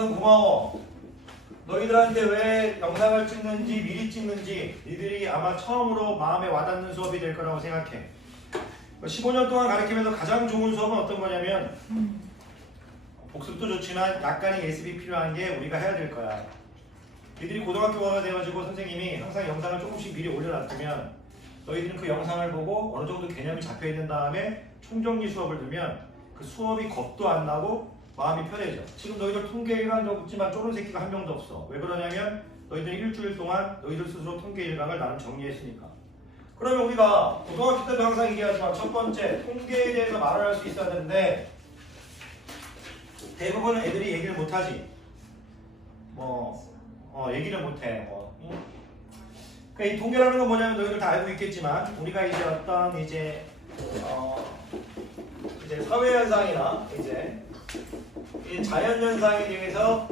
우선 고마워. 너희들한테 왜 영상을 찍는지 미리 찍는지 니들이 아마 처음으로 마음에 와닿는 수업이 될 거라고 생각해. 15년 동안 가르치면서 가장 좋은 수업은 어떤 거냐면 복습도 좋지만 약간의 예습이 필요한 게 우리가 해야 될 거야. 니들이 고등학교가 돼가지고 선생님이 항상 영상을 조금씩 미리 올려놨으면 너희들은 그 영상을 보고 어느 정도 개념이 잡혀있는 다음에 총정리 수업을 들면 그 수업이 겁도 안 나고 마음이 편해져. 지금 너희들 통계 일강 적었지만 쫄은 새끼가 한 명도 없어. 왜 그러냐면 너희들이 일주일 동안 너희들 스스로 통계 일강을 나름 정리했으니까. 그러면 우리가 고등학교 때도 항상 얘기하지만 첫 번째 통계에 대해서 말을 할 수 있어야 되는데 대부분 애들이 얘기를 못하지. 얘기를 못해. 그러니까 이 통계라는 건 뭐냐면 너희들 다 알고 있겠지만 우리가 이제 어떤 이제 사회 현상이나 이제 이 자연 현상에 대해서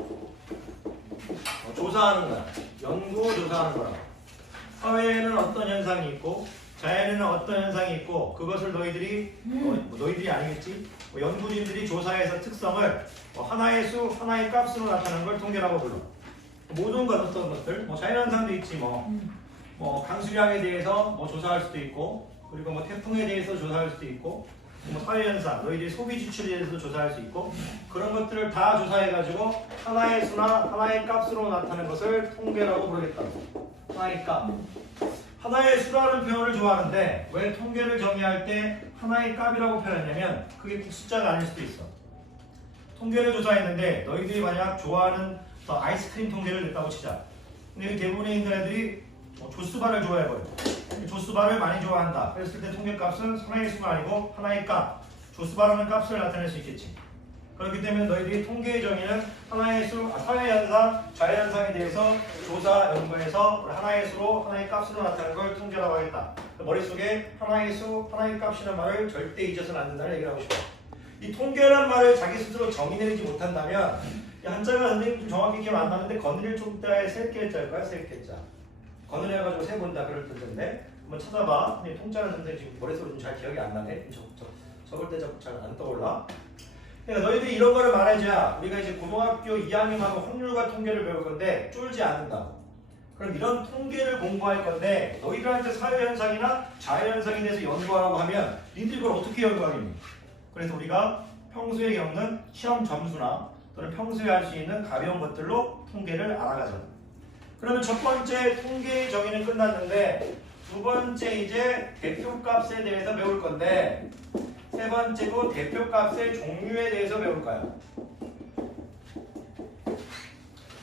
조사하는 거야. 연구 조사하는 거라고. 사회에는 어떤 현상이 있고 자연에는 어떤 현상이 있고 그것을 너희들이 너희들이 아니겠지? 연구진들이 조사해서 특성을 하나의 수, 하나의 값으로 나타내는 걸 통계라고 불러. 모든 것 어떤 것들, 자연현상도 있지 강수량에 대해서 조사할 수도 있고 그리고 태풍에 대해서 조사할 수도 있고 사회현상, 너희들이 소비 지출에 대해서도 조사할 수 있고 그런 것들을 다 조사해가지고 하나의 수나 하나의 값으로 나타내는 것을 통계라고 부르겠다고. 하나의 값. 하나의 수라는 표현을 좋아하는데 왜 통계를 정의할 때 하나의 값이라고 표현했냐면 그게 꼭 숫자가 아닐 수도 있어. 통계를 조사했는데 너희들이 만약 좋아하는 아이스크림 통계를 냈다고 치자. 근데 대부분의 있는 애들이 조스바를 좋아해버려. 조스바를 많이 좋아한다. 그랬을 때 통계값은 하나의 수가 아니고 하나의 값. 조스바라는 값을 나타낼 수 있겠지. 그렇기 때문에 너희들이 통계의 정의는 하나의 수, 사회현상, 자연현상에 대해서 조사, 연구해서 하나의 수로, 하나의 값으로 나타내는 걸 통계라고 하겠다. 머릿속에 하나의 수, 하나의 값이라는 말을 절대 잊어서는 안 된다는 얘기를 하고 싶어. 이 통계란 말을 자기 스스로 정의 내리지 못한다면 한자가 선생님 좀 정확히 기억 안 나는데 거느릴 쪽자에 셀 개자일까요? 셀 개자. 거느려가지고 세본다 그럴 텐데 한번 찾아봐. 근데 통짜는 선생님 지금 머릿속으로 좀 잘 기억이 안 나네. 적을 때 잘 안 떠올라. 그러니까 너희들이 이런 거를 말해줘야 우리가 이제 고등학교 2학년하고 확률과 통계를 배울 건데 쫄지 않는다고. 그럼 이런 통계를 공부할 건데 너희들한테 사회현상이나 자연현상에 대해서 연구하라고 하면 니들이 그걸 어떻게 연구하겠니? 그래서 우리가 평소에 겪는 시험 점수나 또는 평소에 할 수 있는 가벼운 것들로 통계를 알아가자. 그러면 첫 번째 통계의 정의는 끝났는데 두 번째 이제 대표값에 대해서 배울 건데 세 번째고 대표값의 종류에 대해서 배울 거야.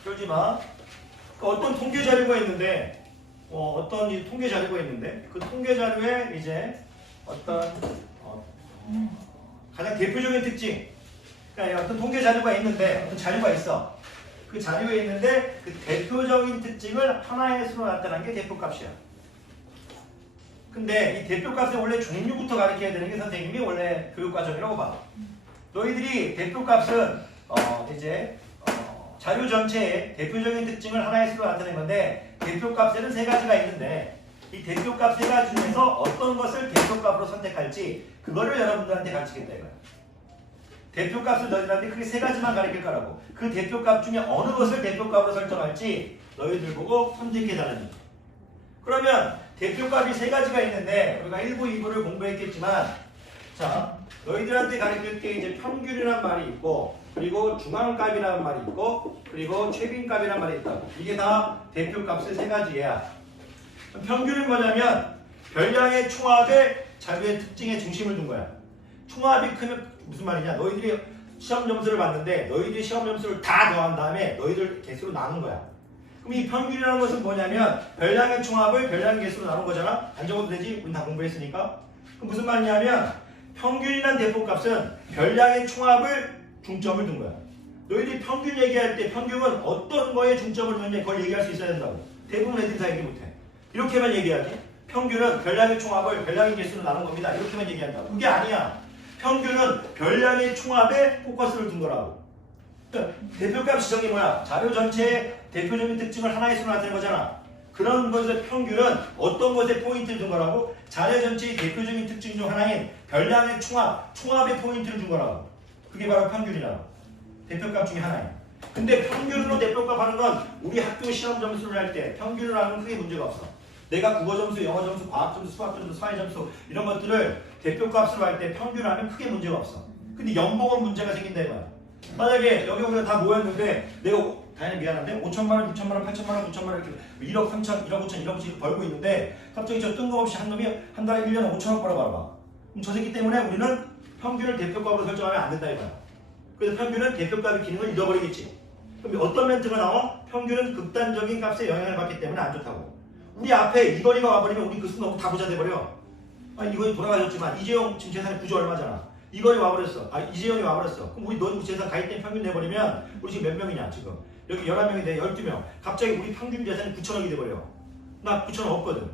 그러지 마. 어떤 통계 자료가 있는데 어떤 이 통계 자료가 있는데 그 통계 자료에 이제 어떤 가장 대표적인 특징, 그러니까 어떤 통계 자료가 있는데 어떤 자료가 있어. 그 자료에 있는데 그 대표적인 특징을 하나의 수로 나타난 게 대표값이야. 근데 이 대표값의 원래 종류부터 가르쳐야 되는 게 선생님이 원래 교육과정이라고 봐. 너희들이 대표값은 자료 전체의 대표적인 특징을 하나의 수로 나타낸 건데 대표값에는 세 가지가 있는데 이 대표값 세 가지 중에서 어떤 것을 대표값으로 선택할지 그거를 여러분들한테 가르치겠다 이거야. 대표값을 너희들한테 크게 세 가지만 가르칠 거라고. 그 대표값 중에 어느 것을 대표값으로 설정할지 너희들 보고 선택해달라는 얘기. 그러면 대표값이 세 가지가 있는데 우리가 1부, 2부를 공부했겠지만 자 너희들한테 가르칠 게 이제 평균이란 말이 있고 그리고 중앙값이라는 말이 있고 그리고 최빈값이라는 말이 있다고. 이게 다 대표값의 세 가지야. 평균은 뭐냐면 별량의 총합의 자료의 특징에 중심을 둔 거야. 총합이 크면 무슨 말이냐? 너희들이 시험 점수를 봤는데 너희들이 시험 점수를 다 더한 다음에 너희들 개수로 나눈 거야. 그럼 이 평균이라는 것은 뭐냐면 별량의 총합을 별량의 개수로 나눈 거잖아. 안 적어도 되지? 우리 다 공부했으니까. 그럼 무슨 말이냐면 평균이란 대표값은 별량의 총합을 중점을 둔 거야. 너희들이 평균 얘기할 때 평균은 어떤 거에 중점을 두는지 그걸 얘기할 수 있어야 된다고. 대부분 애들이 다 얘기 못해. 이렇게만 얘기하지. 평균은 별량의 총합을 별량의 개수로 나눈 겁니다. 이렇게만 얘기한다고. 그게 아니야. 평균은 별량의 총합에 포커스를 둔 거라고. 그러니까 대표값 지정이 뭐야? 자료 전체의 대표적인 특징을 하나의 수로 나타낸 거잖아. 그런 것의 평균은 어떤 것에 포인트를 둔 거라고? 자료 전체의 대표적인 특징 중 하나인 별량의 총합에 포인트를 준 거라고. 그게 바로 평균이라고. 대표값 중에 하나야. 근데 평균으로 대표값 하는 건 우리 학교 시험 점수를 할 때 평균으로 하면 크게 문제가 없어. 내가 국어 점수, 영어 점수, 과학 점수, 수학 점수, 사회 점수 이런 것들을 대표값으로 할 때 평균을 하면 크게 문제가 없어. 근데 연봉은 문제가 생긴다 이거야. 만약에 여기 우리가 다 모였는데 내가 당연히 미안한데 5천만 원, 6천만 원, 8천만 원, 9천만 원 이렇게 1억 3천, 1억 5천, 1억 7천 벌고 있는데 갑자기 저 뜬금없이 한 놈이 한 달에 1년에 5천 원 벌어봐봐. 그럼 저 새끼 때문에 우리는 평균을 대표값으로 설정하면 안 된다 이거야. 그래서 평균은 대표값의 기능을 잃어버리겠지. 그럼 어떤 멘트가 나와? 평균은 극단적인 값에 영향을 받기 때문에 안 좋다고. 우리 앞에 이건희가 와버리면 우리 그 순간 다 부자 돼버려. 아니 이건희 돌아가셨지만 이재용 지금 재산이 9조 얼마잖아. 이건희 와버렸어. 아 이재용이 와버렸어. 그럼 우리 너 재산 가입된 평균 내버리면 우리 지금 몇 명이냐 지금. 여기 11명이 돼 12명. 갑자기 우리 평균 재산이 9천억이 돼버려. 나 9천억 없거든.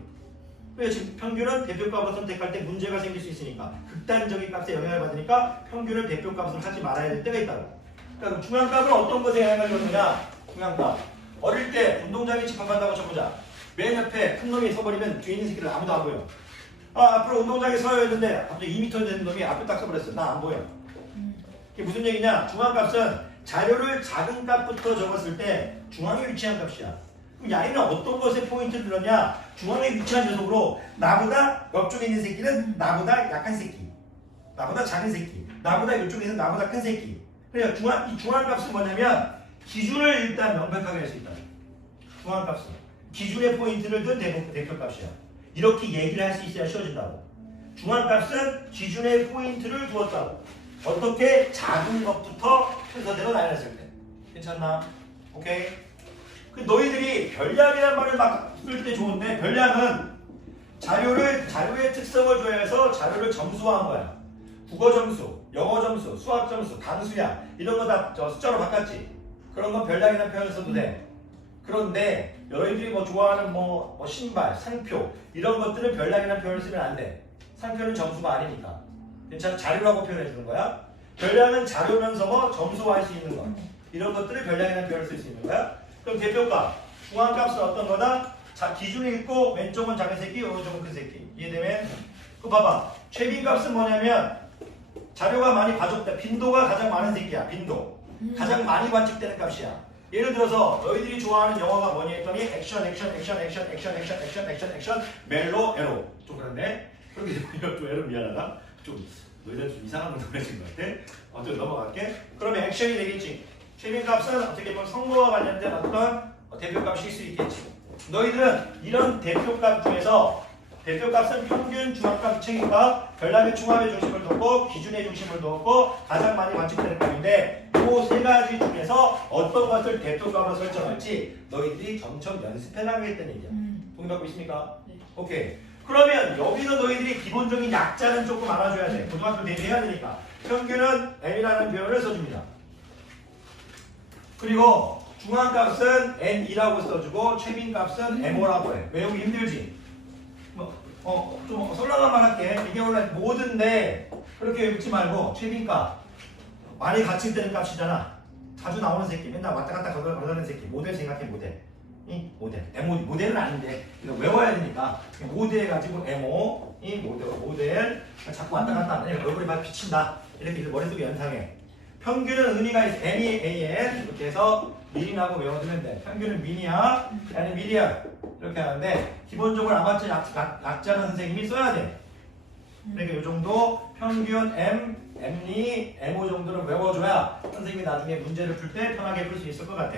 그래서 지금 평균은 대표값을 선택할 때 문제가 생길 수 있으니까 극단적인 값에 영향을 받으니까 평균을 대표값으로 하지 말아야 될 때가 있다고. 그러니까 중앙값은 어떤 것에 영향을 주느냐? 중앙값. 어릴 때 운동장에 집합한다고 쳐보자. 맨 옆에 큰 놈이 서버리면 뒤에 있는 새끼를 아무도 안 보여. 앞으로 운동장에 서야 했는데 갑자기 2m 되는 놈이 앞에 딱 서버렸어. 나 안 보여. 이게 무슨 얘기냐? 중앙값은 자료를 작은 값부터 적었을 때 중앙에 위치한 값이야. 그럼 야이는 어떤 것에 포인트를 들었냐? 중앙에 위치한 녀석으로 나보다 옆쪽에 있는 새끼는 나보다 약한 새끼, 나보다 작은 새끼, 나보다 이쪽에 있는 나보다 큰 새끼. 그러니까 이 중앙값은 뭐냐면 기준을 일단 명백하게 할 수 있다. 중앙값은 기준의 포인트를 둔 대표값이야. 이렇게 얘기를 할 수 있어야 쉬워진다고. 중앙값은 기준의 포인트를 두었다고. 어떻게? 작은 것부터 순서대로 나열했을 때. 괜찮나? 오케이? 그 너희들이 별량이라는 말을 막 쓸 때 좋은데 별량은 자료의 특성을 조회해서 자료를 점수화한 거야. 국어 점수, 영어 점수, 수학 점수, 강수량 이런 거 다 숫자로 바꿨지. 그런 건 별량이라는 표현을 써도 돼. 그런데 너희들이 뭐 좋아하는 뭐 신발, 상표 이런 것들은 별량이라는 표현을 쓰면 안 돼. 상표는 점수가 아니니까. 괜찮아? 자료라고 표현해 주는 거야. 별량은 자료면서 뭐 점수화할 수 있는 거. 이런 것들을 별량이라는 표현을 쓸 수 있는 거야. 그럼 대표값, 중앙값은 어떤 거다? 자, 기준이 있고 왼쪽은 작은 새끼, 오른쪽은 큰 새끼. 이해되면? 그거 봐봐. 최빈값은 뭐냐면 자료가 많이 과적돼. 빈도가 가장 많은 새끼야. 빈도. 가장 많이 관측되는 값이야. 예를 들어서 너희들이 좋아하는 영화가 뭐니 했더니 액션 멜로 에로. 좀 그런데 그렇게 되면 좀 에로 미안하다. 좀 너희들 좀 이상한 걸 보내신 것 같아. 어쨌든 넘어갈게. 그러면 액션이 되겠지. 최빈값은 어떻게 보면 선거와 관련된 어떤 대표값일 수 있겠지. 너희들은 이런 대표값 중에서 대표값은 평균, 중앙값, 최빈값, 별량의 총합의 중심을 뒀고 기준의 중심을 뒀고 가장 많이 관측되는 값인데 이 세 가지 중에서 어떤 것을 대표값으로 설정할지 너희들이 점점 연습해 나가겠다는 얘기야. 동의받고 있습니까? 네. 오케이. 그러면 여기서 너희들이 기본적인 약자는 조금 알아줘야 돼. 고등학교 대비해야 되니까. 평균은 M이라는 표현을 써줍니다. 그리고 중앙값은 N2라고 써주고 최빈값은 M5라고 해. 외우기 힘들지? 좀 설렁한 말 할게. 이게 원래 모든데 그렇게 읽지 말고 최빈값 많이 관측되는 값이잖아. 자주 나오는 새끼. 맨날 왔다 갔다 걸어다니는 새끼. 모델 생각해 모델. 이 모델. 모델은 아닌데 이거 외워야 되니까 모델 가지고 M5 이 모델 자꾸 왔다 갔다 안 해. 얼굴이 막 비친다. 이렇게 머릿속에 연상해. 평균은 의미가 있어. M이 AN 이렇게 해서 미리나고 외워두면 돼. 평균은 미니야, N은 미리야 이렇게 하는데 기본적으로 아마추어 약자는 선생님이 써야 돼. 그러니까 이 정도 평균 M, M2, M5 정도를 외워줘야 선생님이 나중에 문제를 풀 때 편하게 풀 수 있을 것 같아.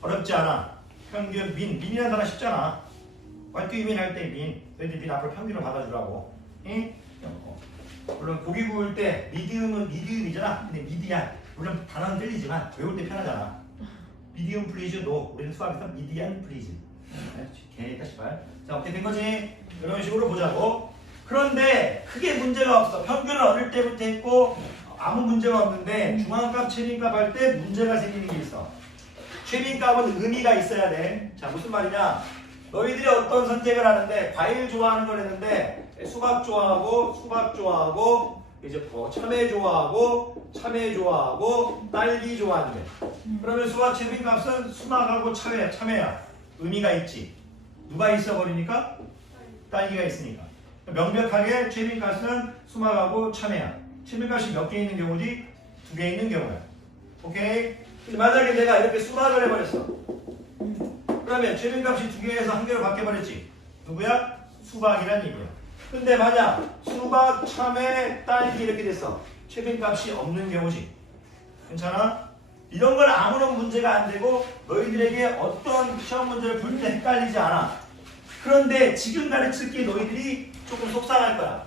어렵지 않아. 평균, 민이라는 단어 쉽잖아. What do you mean 할 때 민. 너희들 민 앞으로 평균을 받아주라고. 응? 물론 고기 구울 때 미디움은 미디움이잖아. 근데 미디안 물론 단어는 틀리지만 외울 때 편하잖아. 미디움 플리즈 노. 우리는 수학에서 미디안 플리즈. 개다 씨발. 자 어떻게 된 거지? 이런 식으로 보자고. 그런데 크게 문제가 없어. 평균은 어릴 때부터 했고 아무 문제가 없는데 중앙값, 최빈값 할 때 문제가 생기는 게 있어. 최빈값은 의미가 있어야 돼. 자 무슨 말이냐? 너희들이 어떤 선택을 하는데 과일 좋아하는 걸 했는데 수박 좋아하고 이제 뭐 참외 좋아하고 딸기 좋아하는데 그러면 수학 최빈값은 수박하고 참외야. 의미가 있지. 누가 있어 버리니까? 딸기가 있으니까. 명백하게 최빈값은 수박하고 참외야. 최빈값이 몇 개 있는 경우지? 2개 있는 경우야. 오케이? 근데 만약에 내가 이렇게 수박을 해버렸어. 그러면 최빈값이 두 개에서 한 개로 바뀌어버렸지. 누구야? 수박이란 얘기야. 근데 만약 수박, 참외, 딸기 이렇게 됐어. 최빈값이 없는 경우지. 괜찮아? 이런 건 아무런 문제가 안 되고 너희들에게 어떤 시험 문제를 풀 때 헷갈리지 않아. 그런데 지금 가르칠 게 너희들이 조금 속상할 거야.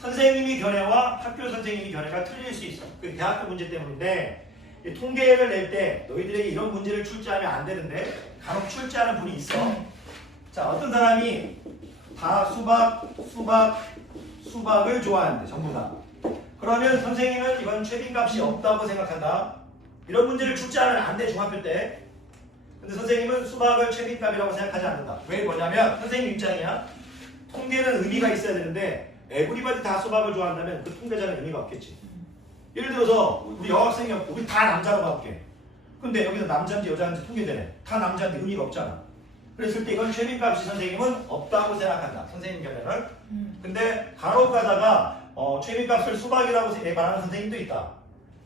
선생님이 견해와 학교 선생님이 견해가 틀릴 수 있어. 그 대학교 문제 때문인데 이 통계를 낼 때 너희들에게 이런 문제를 출제하면 안 되는데 간혹 출제하는 분이 있어. 자, 어떤 사람이 다 수박을 좋아하는데 전부 다. 그러면 선생님은 이건 최빈값이 없다고 생각한다. 이런 문제를 출제하면 안 돼, 중학교 때. 근데 선생님은 수박을 최빈값이라고 생각하지 않는다. 왜 그러냐면 선생님 입장이야. 통계는 의미가 있어야 되는데 에브리바디 다 수박을 좋아한다면 그 통계자는 의미가 없겠지. 예를 들어서 우리 여학생이었고 우리 다 남자로 가볼게. 근데 여기서 남자인지 여자인지 통계되네. 다 남자인데 의미가 없잖아. 그랬을 때 이건 최빈값이 선생님은 없다고 생각한다. 선생님 견해를. 근데 간혹 가다가 최빈값을 수박이라고 말하는 선생님도 있다.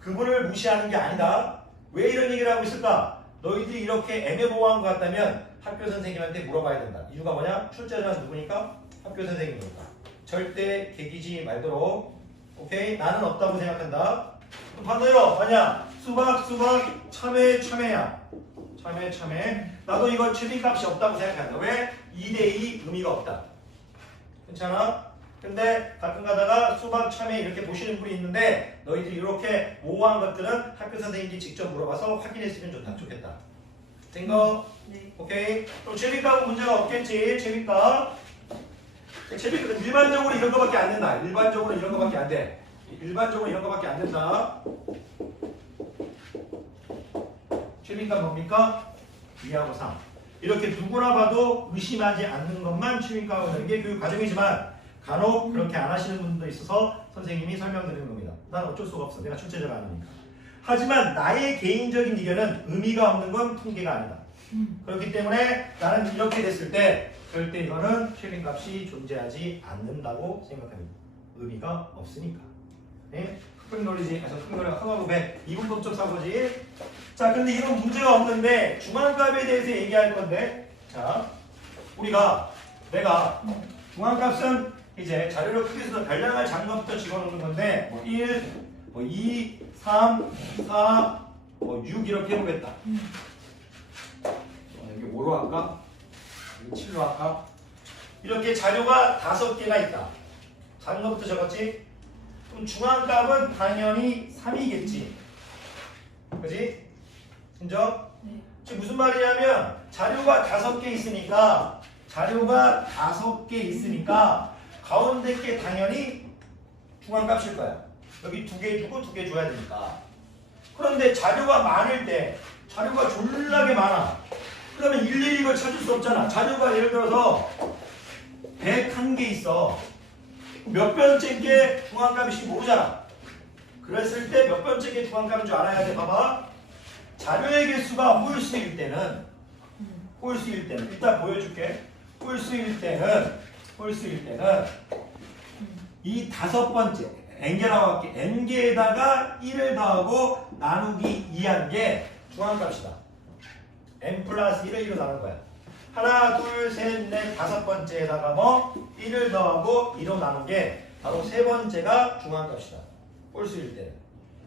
그분을 무시하는 게 아니다. 왜 이런 얘기를 하고 있을까? 너희들이 이렇게 애매모호한 것 같다면 학교 선생님한테 물어봐야 된다. 이유가 뭐냐? 출제자는 누구니까? 학교 선생님이니까. 절대 개기지 말도록. 오케이? 나는 없다고 생각한다. 반대로 만약 수박, 참외야. 참외. 나도 이거 최빈값이 없다고 생각한다. 왜? 2대2 의미가 없다. 괜찮아? 근데 가끔 가다가 수박, 참외 이렇게 보시는 분이 있는데 너희들이 이렇게 모호한 것들은 학교 선생님이 직접 물어봐서 확인했으면 좋겠다. 된 거? 네. 오케이? 그럼 최빈값은 문제가 없겠지? 최빈값 일반적으로 이런 거밖에 안 된다. 일반적으로 이런 거밖에 안 돼. 일반적으로 이런 거밖에 안 된다. 최빈값 뭡니까? 2하고 3. 이렇게 누구나 봐도 의심하지 않는 것만 최빈값을 하는 게 교육 과정이지만 간혹 그렇게 안 하시는 분도 있어서 선생님이 설명드리는 겁니다. 난 어쩔 수가 없어. 내가 출제자가 아니니까. 하지만 나의 개인적인 의견은 의미가 없는 건 통계가 아니다. 그렇기 때문에 나는 이렇게 됐을 때 절대 이거는 최빈값이 존재하지 않는다고 생각합니다. 의미가 없으니까. 네? 흑백 논리지. 그래서 흑백 논리가 흥하고 100. 이분법적 사고지. 자, 근데 이런 문제가 없는데 중앙값에 대해서 얘기할 건데, 자, 내가 중앙값은 이제 자료를 크게 써서 별량을 장면부터 집어넣는 건데, 1, 2, 3, 4, 6 이렇게 해보겠다. 여기 5로 할까? 여기 7로 할까? 이렇게 자료가 5개가 있다. 작은 것부터 적었지? 그럼 중앙값은 당연히 3이겠지. 그지? 인정? 네. 지금 무슨 말이냐면 자료가 5개 있으니까 가운데 게 당연히 중앙값일 거야. 여기 2개 주고 2개 줘야 되니까. 그런데 자료가 많을 때 자료가 졸라게 많아. 그러면 일일이 이걸 찾을 수 없잖아. 자료가 예를 들어서 101개 있어. 몇 번째 게 중앙값인지 모르잖아. 그랬을 때 몇 번째 게 중앙값인 줄 알아야 돼. 봐봐. 자료의 개수가 홀수일 때는 이따 보여줄게. 홀수일 때는 이 5번째 n개라고 할게. n개에다가 1을 더하고 나누기 2한 게 중앙값이다. n 플러스 1을 2로 나눈 거야. 하나, 둘, 셋, 넷, 5번째에다가 1을 더하고 2로 나눈 게 바로 3번째가 중앙값이다. 홀수일 때.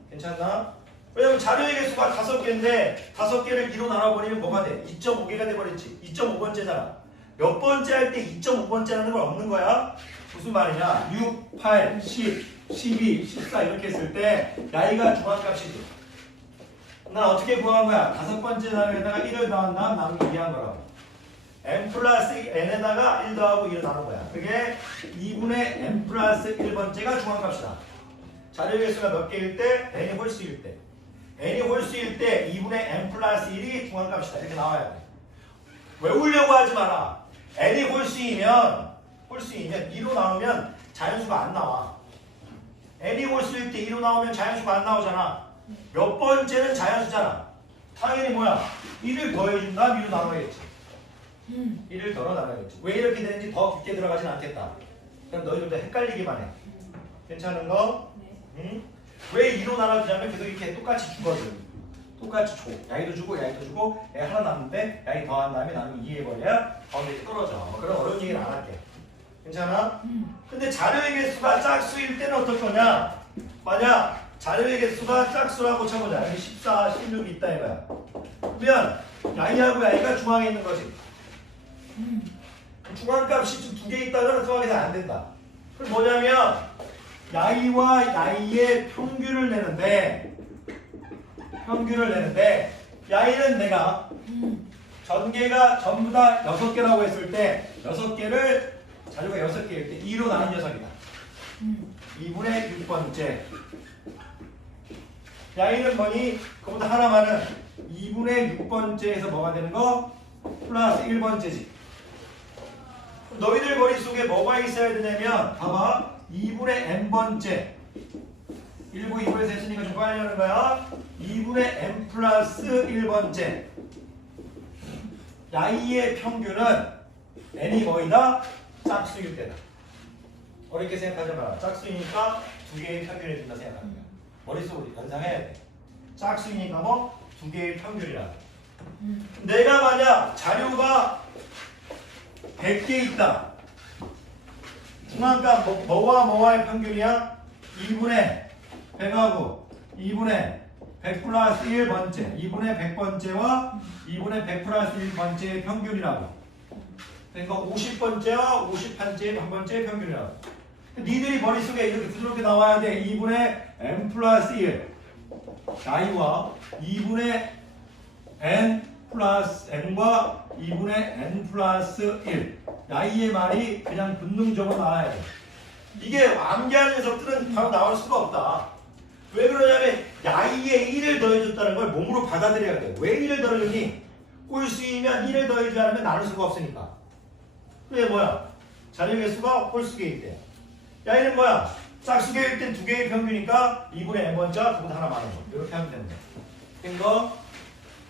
괜찮나? 왜냐면 자료의 개수가 5개인데 5개를 2로 나눠버리면 뭐가 돼? 2.5개가 돼버렸지. 2.5번째잖아. 몇 번째 할 때 2.5번째라는 건 없는 거야? 무슨 말이냐? 6, 8, 10, 12, 14 이렇게 했을 때 나이가 중앙값이지. 난 어떻게 구한 거야? 5번째 단위에다가 1을 더한 다음 나누기 2한 거라고. n 플러스 n에다가 1 더하고 2를 나눈 거야. 그게 2분의 n 플러스 1번째가 중앙값이다. 자료 개수가 몇 개일 때? n이 홀수일 때. n이 홀수일 때 2분의 n 플러스 1이 중앙값이다. 이렇게 나와야 돼. 외우려고 하지 마라. n이 홀수이면 2로 나오면 자연수가 안 나와. n이 홀수일 때 2로 나오면 자연수가 안 나오잖아. 몇 번째는 자연수잖아. 당연히 뭐야? 1을 더해준다. 2로 나눠야겠지. 1을 더러 나눠야겠지. 왜 이렇게 되는지 더 깊게 들어가진 않겠다. 그럼 너희들도 헷갈리기만 해. 괜찮은 거? 네. 응? 왜 2로 나눠주냐면 계속 이렇게 똑같이 주거든. 똑같이 줘. 야이도 주고 야이도 주고 야 하나 남는데 야이 더한 다음에 나누면 2 해버려야 가운데 떨어져. 그런 어려운 얘기는 안 할게. 괜찮아? 근데 자료의 개수가 짝수일 때는 어떨 거냐? 만약 자료의 개수가 짝수라고 쳐보자. 여기 14, 16이 있다 이거야. 그러면 야이하고 야이가 중앙에 있는 거지. 중앙값이 두 개 있다면 중앙에서 안 된다. 그럼 뭐냐면 야이와 야이의 평균을 내는데 야이는 내가 전개가 전부 다 6개라고 했을 때 6개를 자료가 6개일 때 2로 나눈 녀석이다. 2분의 6번째. 야이는 뭐니? 그보다 하나 많은 2분의 6번째에서 뭐가 되는 거? 플러스 1번째지. 너희들 머릿속에 뭐가 있어야 되냐면 봐봐. 2분의 n번째 1부 2부에서 했으니까 좀 빨리 하는 거야. 2분의 n 플러스 1번째 야이의 평균은 n이 뭐이다? 짝수일 때다. 어렵게 생각하지 마라. 짝수이니까 두 개의 평균을 준다 생각하는 거야. 머릿속으로 연상해야 돼. 짝수이니까 뭐? 두 개의 평균이라. 내가 만약 자료가 100개 있다. 중앙값 뭐와 뭐와의 평균이야? 2분의 100하고 2분의 100 플러스 1번째 2분의 100번째와 2분의 100 플러스 1번째의 평균이라고. 그러니까 50번째와 51번째의 평균이라고. 니들이 머릿속에 이렇게 부드럽게 나와야 돼. 2분의 n 플러스 1 야이와 2분의 n 플러스 n과 2분의 n 플러스 1 야이의 말이 그냥 본능적으로 나와야 돼. 이게 암기하는 녀석들은 바로 나올 수가 없다. 왜 그러냐면 야이에 1을 더해줬다는 걸 몸으로 받아들여야 돼. 왜 1을 더해주니? 홀수이면 1을 더해주지 않으면 나눌 수가 없으니까. 그게 뭐야? 자료 개수가 홀수계일 때. 야이는 뭐야? 짝수계일 때 두 개의 평균이니까 2분의 n번째가 그보다 하나 많은 거. 이렇게 하면 됩니다. 된 거?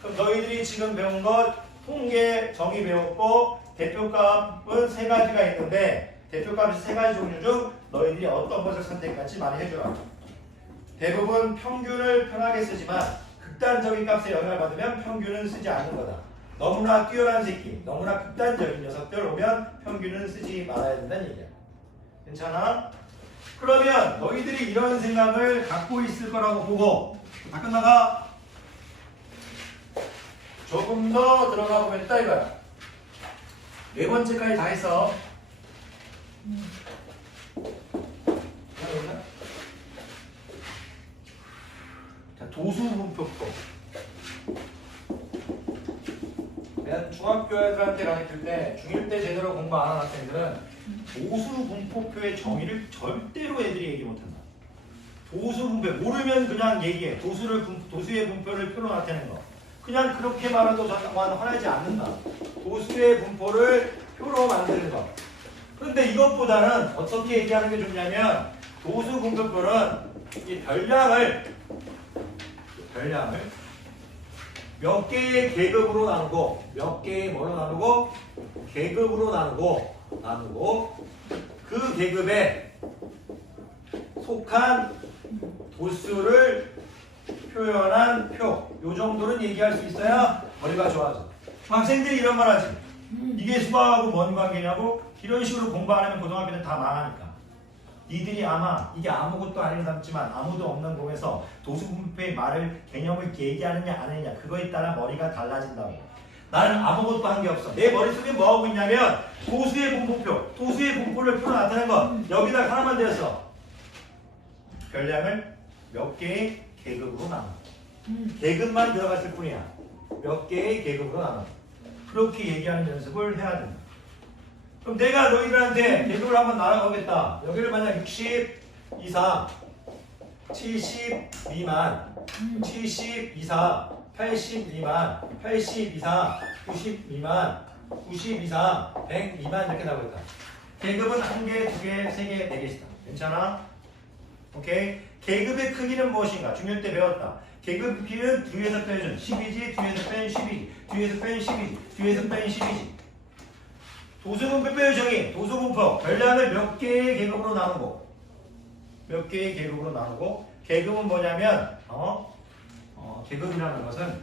그럼 너희들이 지금 배운 것 통계 정의 배웠고 대표값은 3가지가 있는데 대표값이 3가지 종류 중 너희들이 어떤 것을 선택할지 많이 해주라. 대부분 평균을 편하게 쓰지만 극단적인 값에 영향을 받으면 평균은 쓰지 않는 거다. 너무나 뛰어난 새끼, 너무나 극단적인 녀석들 오면 평균은 쓰지 말아야 된다는 얘기야. 괜찮아? 그러면 너희들이 이런 생각을 갖고 있을 거라고 보고 다 끝나가? 조금 더 들어가 보면 있다 이거야. 4번째까지 다 했어. 자, 도수분표법. 내가 중학교 애들한테 가르칠 때 중1 때 제대로 공부 안 하는 학생들은 도수분포표의 정의를 절대로 애들이 얘기 못한다. 도수분표 모르면 그냥 얘기해. 도수의 분표를 표로 나타내는 거. 그냥 그렇게 말해도 잠깐만 화내지 않는다. 도수의 분포를 표로 만드는 거. 그런데 이것보다는 어떻게 얘기하는 게 좋냐면 도수 분포표는 이 별량을 몇 개의 계급으로 나누고 몇 개의 뭐로 나누고 계급으로 나누고 그 계급에 속한 도수를 표현한 표. 요 정도는 얘기할 수 있어야 머리가 좋아져. 학생들이 이런 말 하지. 이게 수학하고 뭔 관계냐고. 이런 식으로 공부 안 하면 고등학교는 다 망하니까. 니들이 아마 이게 아무것도 아닌 남지만 아무도 없는 곳에서 도수분표의 말을 개념을 얘기하느냐 안 하느냐 그거에 따라 머리가 달라진다고. 나는 아무것도 한 게 없어. 내 머릿속에 뭐 하고 있냐면 도수의 분포표, 도수의 분포를 표로 나타낸 거 여기다 하나만 되었어. 별량을 몇 개의 계급으로 나눠. 계급만 들어갔을 뿐이야. 몇 개의 계급으로 나눠. 그렇게 얘기하는 연습을 해야 된다. 그럼 내가 너희들한테 계급을 한번 나눠보겠다. 여기를 만약 60 이상, 70 미만, 70 이상, 80 미만, 80 이상, 90 미만, 90 이상, 100 미만 이렇게 나오겠다. 계급은 1개, 2개, 3개, 4개 있다. 괜찮아? 오케이? 계급의 크기는 무엇인가? 중1 때 배웠다. 계급 P는 뒤에서 빼준 10이지, 뒤에서 뺀 10이지, 뒤에서 뺀 10이지, 뒤에서 뺀 10이지. 도수분표의 정의, 도수분표, 별량을 몇 개의 계급으로 나누고, 계급은 뭐냐면, 계급이라는 것은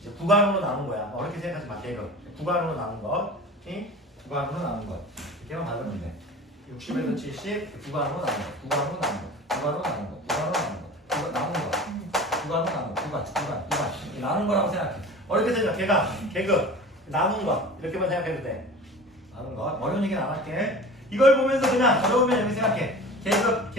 이제 구간으로 나눈 거야. 어렵게 생각하지 마. 계급. 구간으로 나눈 것. 구간으로 나눈 것. 이렇게만 받으면 돼. 60에서 70 구간으로 나눈 것. 구간으로 나눈 것. 구간으로 나눈 것. 구간으로 나눈 것. 구간 나눈 것. 구간으로 나눈 것. 구간. 나눈 거라고 생각해. 어렵게 생각해. 계급. 나눈 것. 이렇게만 생각해도 돼. 나눈 것. 어려운 얘기는 안 할게. 이걸 보면서 그냥 어려우면 이렇게 생각해. 계급.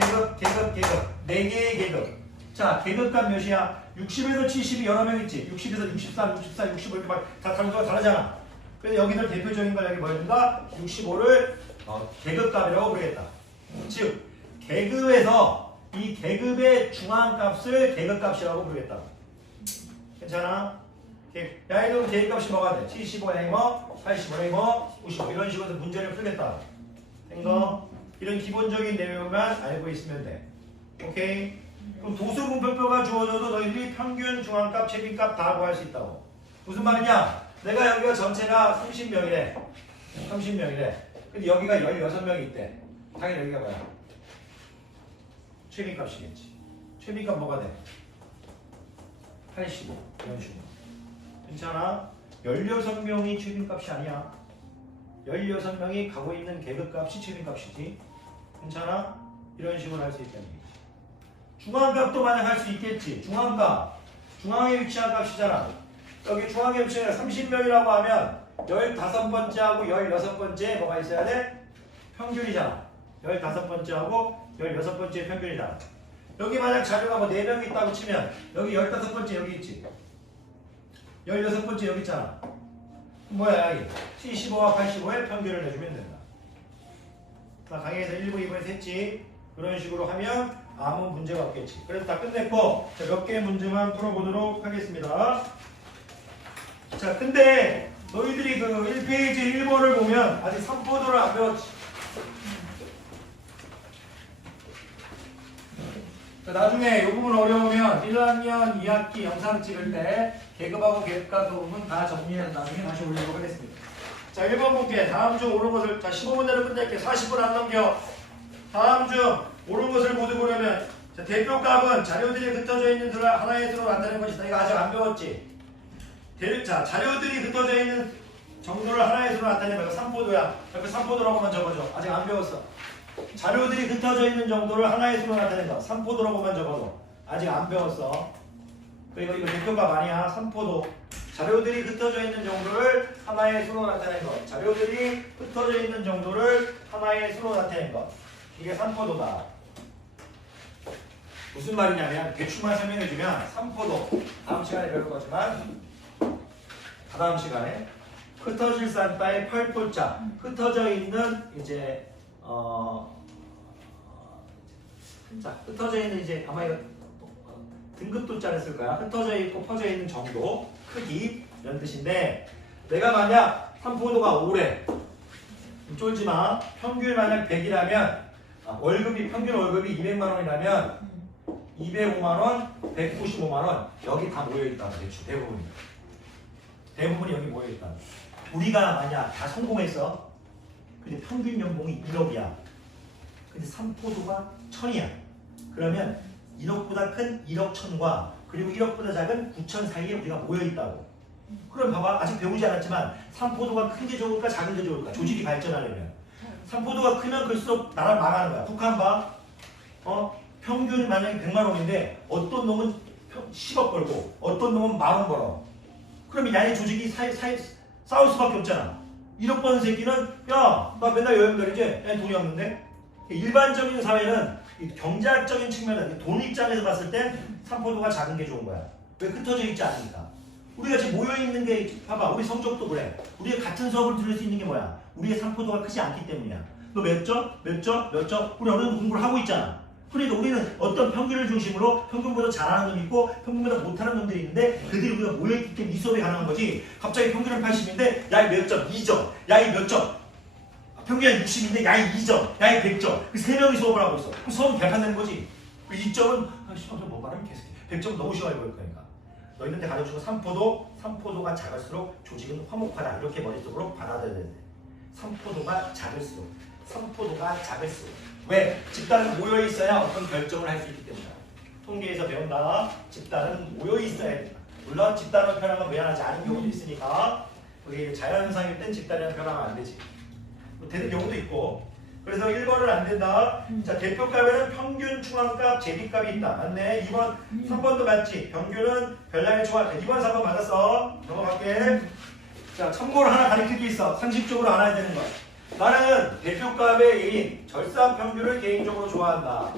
4개의 계급. 자, 계급값 몇이야? 60에서 70이 여러 명 있지. 60에서 64, 65 이렇게 막 다 다르잖아. 그래서 여기를 대표적인 걸 여기 뭐였는가? 65를 계급값이라고 부르겠다. 즉, 계급에서 이 계급의 중앙값을 계급값이라고 부르겠다. 괜찮아? 야, 이놈 계급값이 뭐가 돼? 75 행어, 85 행어, 95 이런 식으로 문제를 풀겠다. 된 거? 이런 기본적인 내용만 알고 있으면 돼. 오케이? 그럼 도수분표표가 주어져도 너희들이 평균, 중앙값, 최빈값 다 구할 수 있다고. 무슨 말이냐? 내가 여기가 전체가 30명이래. 30명이래. 근데 여기가 16명이 있대. 당연히 여기가 뭐야? 최빈값이겠지. 최빈값 뭐가 돼? 85. 이런 식으로. 괜찮아? 16명이 최빈값이 아니야. 16명이 가고 있는 계급값이 최빈값이지. 괜찮아? 이런 식으로 할 수 있다는 얘기지. 중앙값도 만약 할 수 있겠지. 중앙값. 중앙에 위치한 값이잖아. 여기 중앙에 위치한 30명이라고 하면 15번째하고 16번째에 뭐가 있어야 돼? 평균이잖아. 15번째하고 16번째 평균이잖아. 여기 만약 자료가 뭐 4명이 있다고 치면 여기 15번째 여기 있지. 16번째 여기 있잖아. 뭐야 여기 75와 85의 평균을 내주면 된다. 자, 강의에서 1부, 2부에서 했지. 그런 식으로 하면 아무 문제가 없겠지. 그래서 다 끝냈고 몇 개의 문제만 풀어보도록 하겠습니다. 자, 근데 너희들이 그 1페이지 1번을 보면 아직 3포도를 안 배웠지. 자, 나중에 이 부분 어려우면 1학년 2학기 영상 찍을 때 계급하고 계급값 부분 다 정리해서 나중에 다시 올리도록 하겠습니다. 자, 1번 볼게. 다음 중 옳은 것을, 자, 15분 내로 끝낼게. 40분 안 넘겨. 다음 중 옳은 것을 모두 보려면, 자, 대표값은 자료들이 흩어져 있는 하나의 수로 나타내는 것이다. 이거 아직 안 배웠지? 자, 자료들이 흩어져 있는 정도를 하나의 수로 나타내는 거야. 3포도야. 옆에 3포도라고만 적어줘. 아직 안 배웠어. 자료들이 흩어져 있는 정도를 하나의 수로 나타내는 거. 3포도라고만 적어줘. 아직 안 배웠어. 그리고 이거 대표값 아니야. 3포도. 자료들이 흩어져 있는 정도를 하나의 수로 나타낸 것. 자료들이 흩어져 있는 정도를 하나의 수로 나타낸 것. 이게 3포도다. 무슨 말이냐면 대충만 설명해주면 3포도. 다음 시간에 배울 거지만 다음 시간에 흩어질 산따의 펄포자. 흩어져 있는 이제 자, 흩어져 있는 이제 아마 이거 등급도자를 쓸 거야. 흩어져 있고 퍼져 있는 정도, 크기 이런 뜻인데 내가 만약 3포도가 5래 쫄지 마. 평균 만약 100이라면 평균 월급이 200만 원이라면 205만 원, 195만 원 여기 다 모여 있다. 대부분이 여기 모여 있다. 우리가 만약 다 성공했어. 근데 평균 연봉이 1억이야. 근데 3포도가 1000이야. 그러면 1억보다 큰 1억 1000과 그리고 1억보다 작은 9천 사이에 우리가 모여있다고. 그럼 봐봐. 아직 배우지 않았지만 3포도가 큰 게 좋을까 작은 게 좋을까? 조직이 발전하려면 3포도가 크면 클수록 나라를 망하는 거야. 북한 봐. 평균 만약에 100만 원인데 어떤 놈은 10억 벌고 어떤 놈은 10,000원 벌어. 그러면 야의 조직이 싸울 수밖에 없잖아. 1억 버는 새끼는 야, 나 맨날 여행 다니지? 야, 돈이 없는데? 일반적인 사회는 경제학적인 측면에서 돈 입장에서 봤을 때 3포도가 작은 게 좋은 거야. 왜? 흩어져 있지 않으니까. 우리가 지금 모여있는 게 봐봐. 우리 성적도 그래. 우리가 같은 수업을 들을 수 있는 게 뭐야? 우리의 3포도가 크지 않기 때문이야. 너 몇 점? 몇 점? 몇 점? 우리 어느 정도 공부를 하고 있잖아. 그러니까 우리는 어떤 평균을 중심으로 평균보다 잘하는 놈이 있고 평균보다 못하는 놈들이 있는데 그들이 우리가 모여있기 때문에 이 수업이 가능한 거지. 갑자기 평균은 80인데 야, 이 몇 점? 2점. 야, 이 몇 점? 평균이 60인데 야, 이 2점. 야, 이 100점. 그 3명이 수업을 하고 있어. 그럼 수업은 개판되는 거지. 그 2점은 시험을 뭐 말하면 계속 100점 너무 시험해 보일 거니까. 너희한테 가르쳐주고 3포도가 작을수록 조직은 화목하다. 이렇게 머릿속으로 받아들여야 돼. 3포도가 작을수록. 왜? 집단은 모여있어야 어떤 결정을 할 수 있기 때문이야. 통계에서 배운다. 집단은 모여 있어야 된다. 물론 집단으로 표현하면 미안하지 않은 경우도 있으니까 그게 자연현상일 땐 집단이라고 표현하면 안 되지. 뭐 되는 경우도 있고. 그래서 1번은 안 된다. 자, 대표값에는 평균 중앙값 제비값이 있다. 맞네. 2번, 3번도 맞지. 평균은 별량의 중앙값. 2번, 3번 맞았어. 넘어갈게. 자, 참고로 하나 가르칠 게 있어. 상식적으로 알아야 되는 거. 나는 대표값의 A인 절사평균을 개인적으로 좋아한다.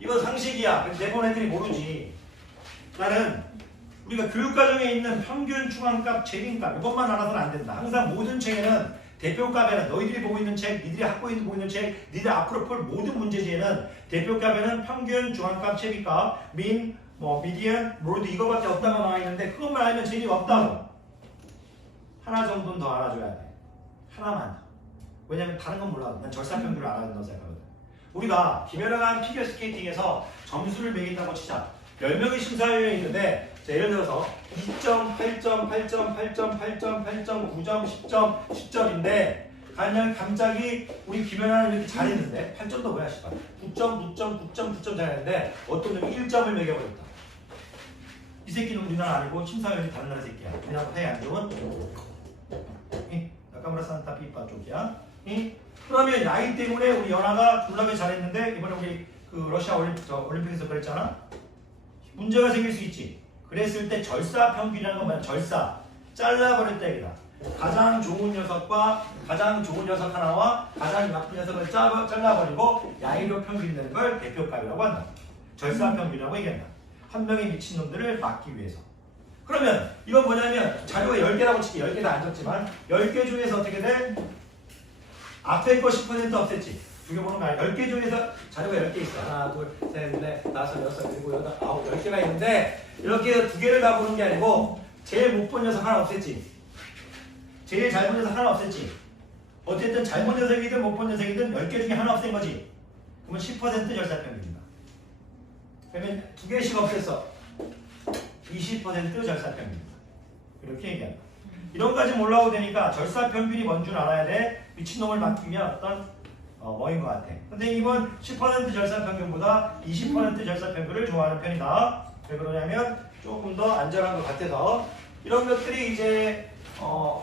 이건 상식이야. 근데 대부분 애들이 모르지. 나는 우리가 교육과정에 있는 평균 중앙값 제빈값 이것만 알아서는 안 된다. 항상 모든 책에는 대표값에는 너희들이 보고 있는 책, 니들이 학부에 보고 있는 책, 니들 앞으로 풀 모든 문제지에는 대표값에는 평균 중앙값 제비값, 민, 미디언, 모드 이거밖에 없다고 나와 있는데 그것만 알면 재미가 없다고. 하나 정도는 더 알아줘야 돼. 하나만. 왜냐면 다른 건 몰라도 난 절사평균을 알아야 된다고 생각하거든. 우리가 김연아가 피겨스케이팅에서 점수를 매긴다고 치자. 10명의 심사위원이 있는데 자, 예를 들어서 2점, 8점, 8점, 8점, 8점, 8점, 9점, 10점, 10점인데 그냥 갑자기 우리 김연아는 이렇게 잘했는데 8점도 뭐야 씨발 9점, 9점, 9점, 9점 잘했는데 어떤 놈이 1점을 매겨버렸다. 이 새끼는 우리나라 아니고 심사위원이 다른 나라 새끼야. 우리나라 사이 안 좋은 나카무라 산타 피파 쪽이야. 그러면 나이 때문에 우리 연아가 졸라게 잘했는데 이번에 우리 그 러시아 올림픽에서 그랬잖아. 문제가 생길 수 있지. 그랬을 때 절사평균이라는 건 뭐야? 절사. 잘라버렸다 얘기다. 가장 좋은 녀석과 가장 좋은 녀석 하나와 가장 나쁜 녀석을 잘라버리고 야이로 평균 내는 걸 대표값이라고 한다. 절사평균이라고 얘기한다. 한 명의 미친놈들을 막기 위해서. 그러면 이건 뭐냐면 자료가 10개라고 칠게. 10개 다 안 적지만 10개 중에서 어떻게 돼? 앞에 거 10% 없앴지. 두 개 보는 거 아니야. 10개 중에서 자료가 10개 있어. 하나, 둘, 셋, 넷, 다섯, 여섯, 일곱, 여덟, 아홉, 10개가 있는데 이렇게 두 개를 다 보는 게 아니고 제일 못 본 녀석 하나 없앴지. 제일 잘 본 녀석 하나 없앴지. 어쨌든 잘 본 녀석이든 못 본 녀석이든 10개 중에 하나 없앤 거지. 그러면 10% 절사평균입니다. 그러면 두 개씩 없앴어. 20% 절사평균입니다. 이렇게 얘기한다. 이런 까지 몰라도 되니까 절사평균이 뭔 줄 알아야 돼. 미친놈을 막기 위한 어떤 뭐인 것 같아. 근데 이번 10% 절사평균보다 20% 절사평균을 좋아하는 편이다. 왜 그러냐면 조금 더 안전한 것 같아서. 이런 것들이 이제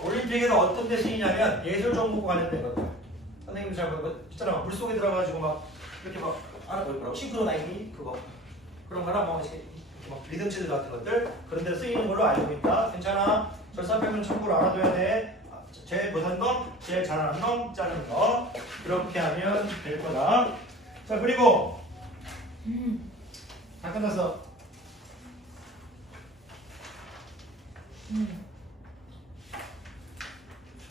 올림픽에서 어떤 데 쓰이냐면 예술 종목과 관련된 것들. 선생님도 잘 보고 있잖아. 물속에 들어가가지고 막 이렇게 막 뭐라고 싱크로나이징 그거 그런 거나 뭐 이렇게 막 리듬체들 같은 것들 그런 데 쓰이는 걸로 알고 있다. 괜찮아. 절사평균 참고로 알아둬야 돼. 제일 못한 놈, 제일 잘하는 놈, 자른 거 그렇게 하면 될 거다. 자 그리고 다 끝났어.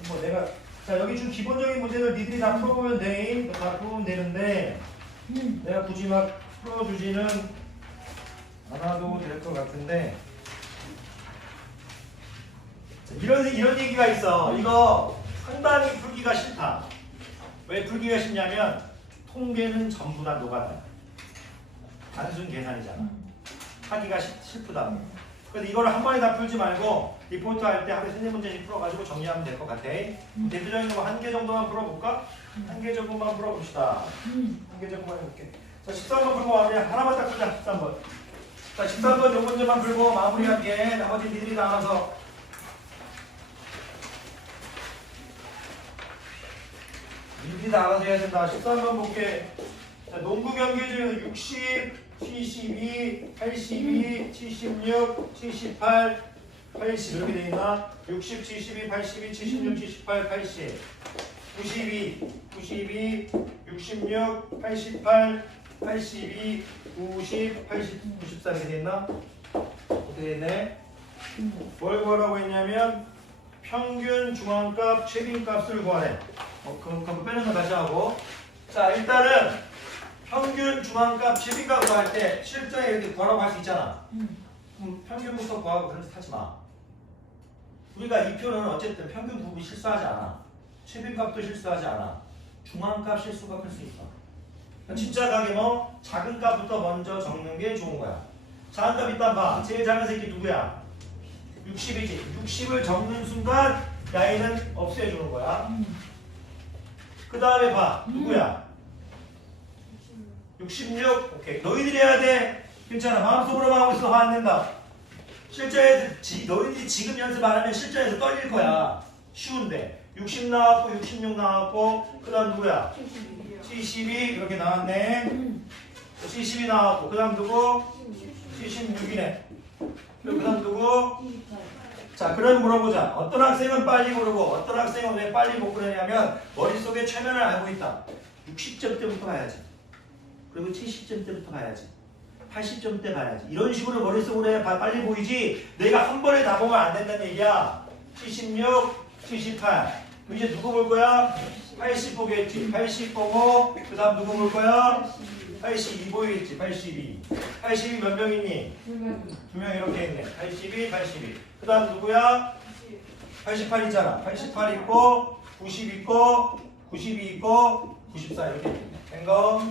뭐 내가 자 여기 준 기본적인 문제들 니들이 다 풀어보면 돼. 다 풀어보면 되는데 내가 굳이 막 풀어주지는 않아도 될 것 같은데. 이런 얘기가 있어. 이거 상당히 풀기가 싫다. 왜 풀기가 싫냐면 통계는 전부 다 노가다야. 단순 계산이잖아. 하기가 슬프다. 그래서 이거를 한 번에 다 풀지 말고 리포트 할 때 하루에 3-4문제씩 풀어가지고 정리하면 될 것 같아. 대표적인 거 한 개 정도만 풀어볼까? 한 개 정도만 풀어봅시다. 한 개 정도만 해볼게. 자 13번 풀고 그냥 하나만 딱 풀자. 13번. 자 13번 요 문제만 풀고 마무리할게. 나머지 니들이 다 알아서. 니들이 다 알아서 해야 된다. 13번 볼게. 자, 농구 경기 중에서 60, 72, 82, 76, 78, 80 이렇게 돼 있나? 60, 72, 82, 76, 78, 80 92, 92, 66, 88, 82, 90, 80, 94 이렇게 돼 있나? 어떻게 돼 있네? 뭘 구하라고 했냐면 평균 중앙값, 최빈값을 구하래. 그럼 빼는 거 다시 하고. 자 일단은 평균 중앙값, 최빈값 구할 때 실전에 이렇게 구하라고 할 수 있잖아. 평균부터 구하고 그런 짓 하지 마. 우리가 이 표는 어쨌든 평균 구분이 실수하지 않아. 최빈값도 실수하지 않아. 중앙값 실수가 클 수 있어. 그러니까 침착하게 뭐 작은 값부터 먼저 적는 게 좋은 거야. 작은 값 일단 봐. 제일 작은 새끼 누구야? 60이지. 60을 적는 순간 야이는 없애주는 거야. 그 다음에 봐. 누구야? 66. 오케이. 너희들이 해야 돼. 괜찮아. 마음속으로만 하고 있어. 화 안 낸다. 실전에서 너희들이 지금 연습 안 하면 실전에서 떨릴 거야. 쉬운데. 60 나왔고 66 나왔고 그 다음 누구야? 72 이렇게 나왔네. 72 나왔고 그 다음 누구? 76이네. 그 다음 누구? 자, 그럼 물어보자. 어떤 학생은 빨리 고르고 어떤 학생은 왜 빨리 못 고르냐면 머릿속에 최면을 알고 있다. 60점 때부터 봐야지. 그리고 70점 때부터 봐야지. 80점 때 봐야지. 이런 식으로 머릿속으로 해야 빨리 보이지. 내가 한 번에 다 보면 안 된다는 얘기야. 76, 78. 이제 누구 볼 거야? 80 보겠지. 80 보고 그 다음 누구 볼 거야? 82 보이겠지. 82. 82 몇 명이니? 2명 이렇게 있네. 82, 82. 그 다음 누구야? 88 있잖아. 88 있고 90 있고 92 있고 94 이렇게 있네. 된 거?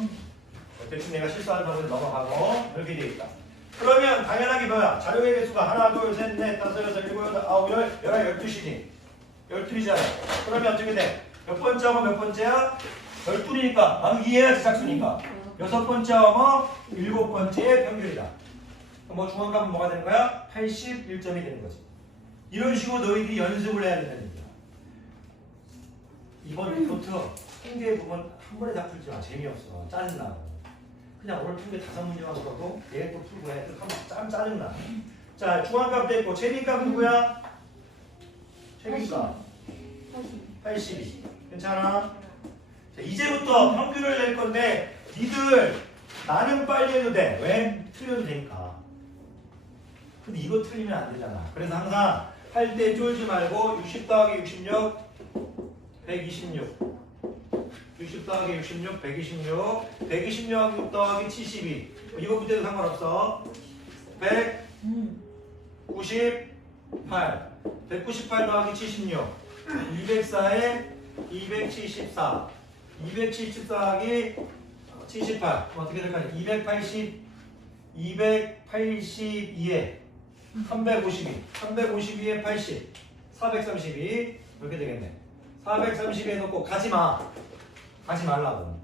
대충 내가 실수하는 부분을 넘어가고 이렇게 되어 있다. 그러면 당연하게 뭐야? 자료의 개수가 하나, 둘, 셋, 넷, 다섯, 여섯, 일곱, 여덟, 아홉, 열, 12시지. 12시잖아. 그러면 어떻게 돼? 몇 번째하고 몇 번째야? 12니까. 나는 이해해야지 작수니까. 여섯 번째하고 일곱 번째의 평균이다. 뭐 중앙값은 뭐가 되는 거야? 81점이 되는 거지. 이런 식으로 너희들이 연습을 해야 된다는 얘기야. 이번 리포트 통계 부분 한 번에 다 풀지 마. 재미없어. 짜증나. 그냥 오늘 통계 5문제만 풀어도 내일 또 풀고 해. 짜증나. 자, 중앙값 됐고 최빈값 누구야? 최빈값 82. 괜찮아? 자, 이제부터 평균을 낼 건데 니들 나는 빨리 해도 돼. 왜? 틀려도 되니까. 근데 이거 틀리면 안 되잖아. 그래서 항상 할 때 쫄지 말고 60 더하기 66 126 60 더하기 66 126 126 더하기 72 이거 문제도 상관없어. 198 198 더하기 76 204에 274 274하기 78 어떻게 될까요? 280 282에 352 352에 80 432 이렇게 되겠네. 432에 놓고 가지마. 가지 말라고.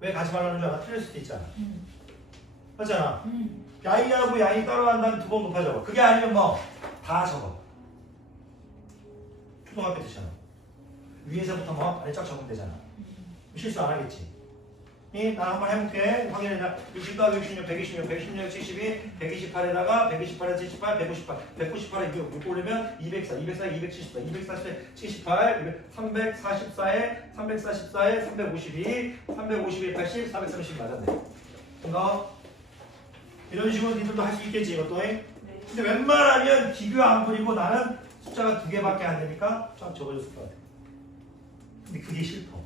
왜 가지 말라는 줄 알아? 틀릴 수도 있잖아. 맞잖아. 야이하고 야이 따라간 다음에 2번 곱하 적어. 그게 아니면 뭐 다 적어. 초등학교 때잖아. 위에서부터 뭐 아래 쫙 적으면 되잖아. 실수 안 하겠지. 나 한번 해볼게. 확인해라. 60 더하기 66, 126, 116, 72, 128에다가 128에 78, 198, 198에 6 올리면 204, 204에 274, 240에 78, 344에 344에 352, 352에 80, 430 맞았네. 뭔가 이런 식으로 니들도 할 수 있겠지 이것도. 근데 웬만하면 기교 안 부리고 나는 숫자가 2개밖에 안 되니까 쫙 적어줬을 것 같아. 근데 그게 싫어.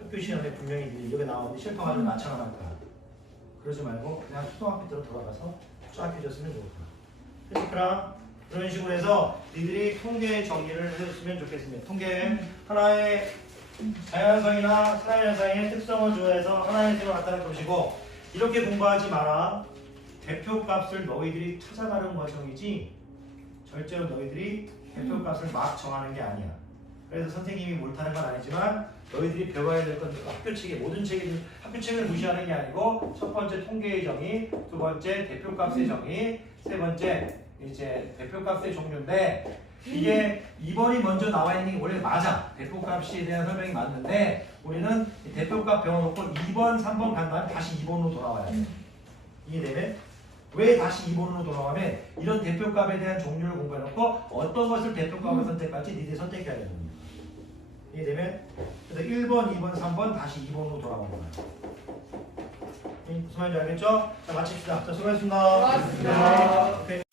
학교 시험에 분명히 여기 나오는데 실패가지고 나처럼 할 거야. 그러지 말고 그냥 초등학교 때로 돌아가서 쫙 해줬으면 좋겠다. 그러니까 그런 식으로 해서 니들이 통계 정리를 해줬으면 좋겠습니다. 통계 하나의 자연현상이나 사회현상의 특성을 조회해서 하나의 식으로 나타낼 것이고 이렇게 공부하지 마라. 대표값을 너희들이 찾아가는 과정이지 절대로 너희들이 대표값을 막 정하는 게 아니야. 그래서 선생님이 못하는 건 아니지만 너희들이 배워야 될 건 학교 책에 모든 책이 학교 책을 무시하는 게 아니고 첫 번째 통계의 정의, 두 번째 대표값의 정의, 세 번째 이제 대표값의 종류인데 이게 2번이 먼저 나와 있는 게 원래 맞아. 대표값에 대한 설명이 맞는데 우리는 대표값 배워놓고 2번, 3번 간 다음에 다시 2번으로 돌아와야 돼. 이해되면? 왜 다시 2번으로 돌아가면 이런 대표값에 대한 종류를 공부해놓고 어떤 것을 대표값을 선택할지 니들이 선택해야 되는 겁니다. 이해되면? 그래서 1번, 2번, 3번 다시 2번으로 돌아오는 거예요. 무슨 말인지 알겠죠? 자, 마칩시다. 자, 수고하셨습니다. 수고하셨습니다. 오케이.